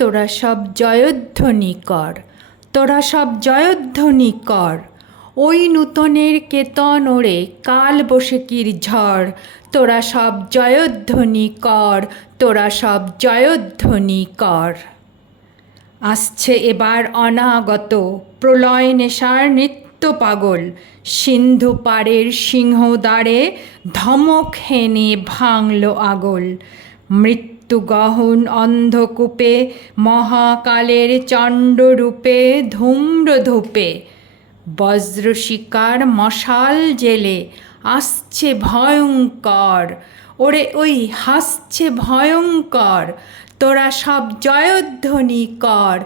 তোরা সব জয়ধ্বনি কর, তোরা সব জয়ধ্বনি কর। ওই নূতনের কেতন ওড়ে কাল বৈশাখীর ঝড়। তোরা সব জয়ধ্বনি কর, তোরা সব জয়ধ্বনি কর। আসছে এবার অনাগত প্রলয় নেশার নৃত্য পাগল। সিন্ধু পাড়ের সিংহদ্বারে ধমক হেনে ভাঙল আগল। মৃত্যু গহন অন্ধকূপে মহাকালের চণ্ডরূপে ধূম্রধূপে বজ্রশিকার মশাল জেলে আসছে ভয়ঙ্কর। ওরে ওই হাসছে ভয়ঙ্কর। তোরা সব জয়ধ্বনি কর,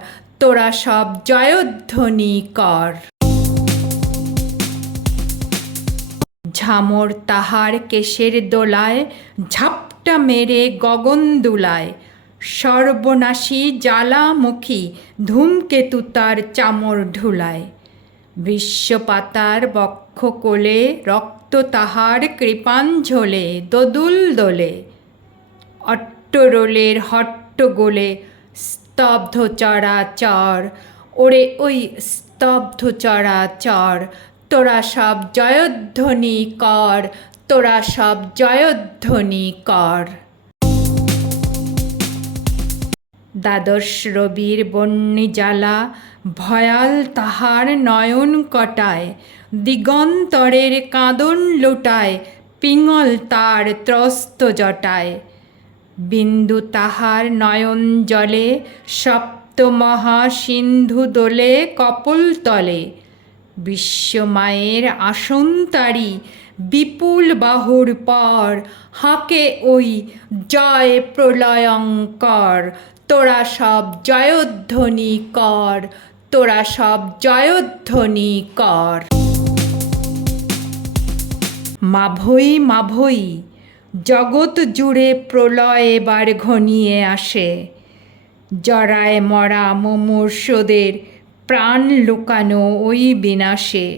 তোরা সব জয়ধ্বনি কর। ঝামর তাহার কেশের দোলায় ঝাপটা মেরে গগন দুলায়। সর্বনাশী জ্বালামুখী ধূমকেতু তার চামর ঢুলায়। বিশ্বপাতার বক্ষকোলে রক্ত তাহার কৃপাঞ্জলে দোদুল দোলে। অট্টরোলের হট্টগোলে স্তব্ধ চরাচর। ওরে ওই স্তব্ধ চরাচর। তোরা সব জয়ধ্বনি কর, তোরা সব জয়ধ্বনি কর। দ্বাদশ রবির বন্যি জ্বালা ভয়াল তাহার নয়ন কটায়। দিগন্তরের কাঁদন লোটায় পিঙল তার ত্রস্ত জটায়। বিন্দু তাহার নয়ন জলে সপ্তমহা সিন্ধু দোলে কপোল তলে। বিশ্বমায়ের আসন তারি বিপুল বাহুর পর। হাঁকে ওই জয় প্রলয়ঙ্কর। তোরা সব জয়ধ্বনি কর, তোরা সব জয়ধ্বনি কর। মাভৈ মাভৈ জগৎ জুড়ে প্রলয় এবার ঘনিয়ে আসে। জরায় মরা মুমূর্ষদের প্রাণ লুকানো ওই বিনাশে।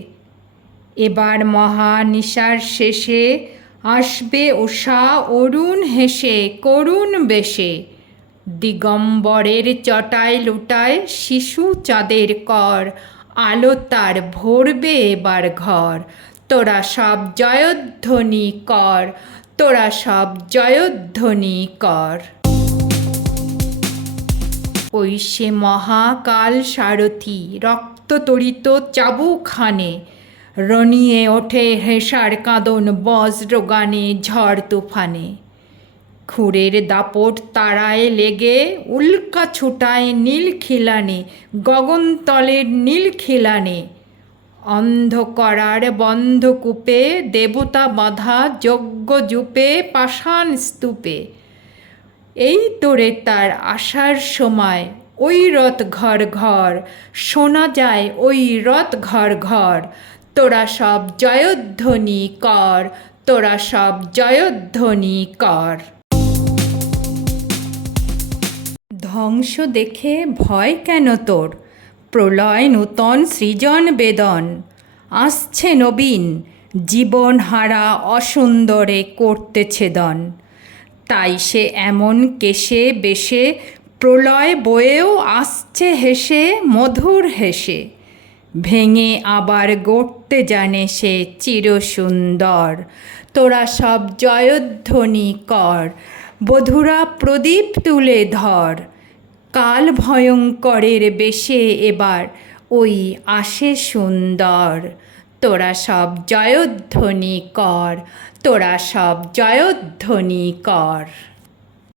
এবার মহানিশার শেষে আসবে উষা অরুণ হেসে করুণ বেশে। দিগম্বরের চটায় লুটায় শিশু চাঁদের কর। আলো তার ভরবে এবার ঘর। তোরা সব জয়ধ্বনি কর, তোরা সব জয়ধ্বনি কর। ওই সে মহাকাল সারথি রক্ততড়িত চাবুকখানে। রনিয়ে ওঠে হেঁসার কাঁদন বজ্রগানে ঝড় তুফানে। খুঁড়ের দাপট তারায় লেগে উল্কা ছুটায় নীল খিলানে গগনতলের নীল খিলানে। অন্ধকরার বন্ধকূপে দেবতা বাঁধা যজ্ঞজূপে পাষাণ স্তূপে। এই তোরে তার আসার সময় ওই রথ ঘর ঘর। শোনা যায় ওই রথ ঘর ঘর। তোরা সব জয়ধ্বনি কর, তোরা সব জয়ধ্বনি কর। ধ্বংস দেখে ভয় কেন তোর? প্রলয় নূতন সৃজন বেদন। আসছে নবীন জীবন হারা অসুন্দরে করতে ছেদন। তাই সে এমন কেশে বেশে প্রলয় বয়েও আসছে হেসে মধুর হেসে। ভেঙে আবার গড়তে জানে সে চিরসুন্দর। তোরা সব জয়ধ্বনি কর, বধুরা প্রদীপ তুলে ধর। কাল ভয়ঙ্করের বেশে এবার ওই আসে সুন্দর। তোরা সব জয়ধ্বনি কর, তোরা সব জয়ধ্বনি কর।